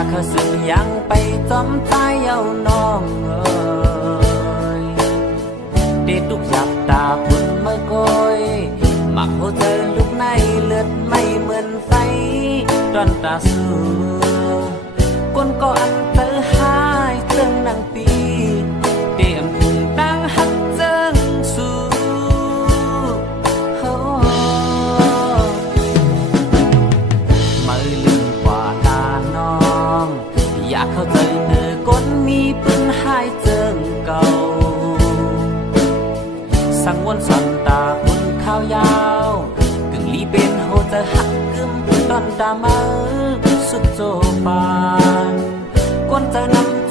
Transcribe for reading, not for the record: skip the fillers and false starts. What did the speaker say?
าเขาสึกยังไปจอมใจเอาน้องเอ้ยเด็ดทุกหยับตาพุ่นเมื่อก้อยหมักหัวใจลูกในเลือดไม่เหมือนไฟตอนตาสูก้นก็อันเธอหายเจิงนังปีเตรียมพุงตั้งหักเจิงสูมือลืมกว่าตาน้องอยากเข้าใจเนื้อก้นมีปืนหายเจิงเก่าสังวนสันตาหุ่นข้าวยาวกึ่งลีเป็นโหจะหักกึมตอนตามือสุดโจปานก้นจะนำ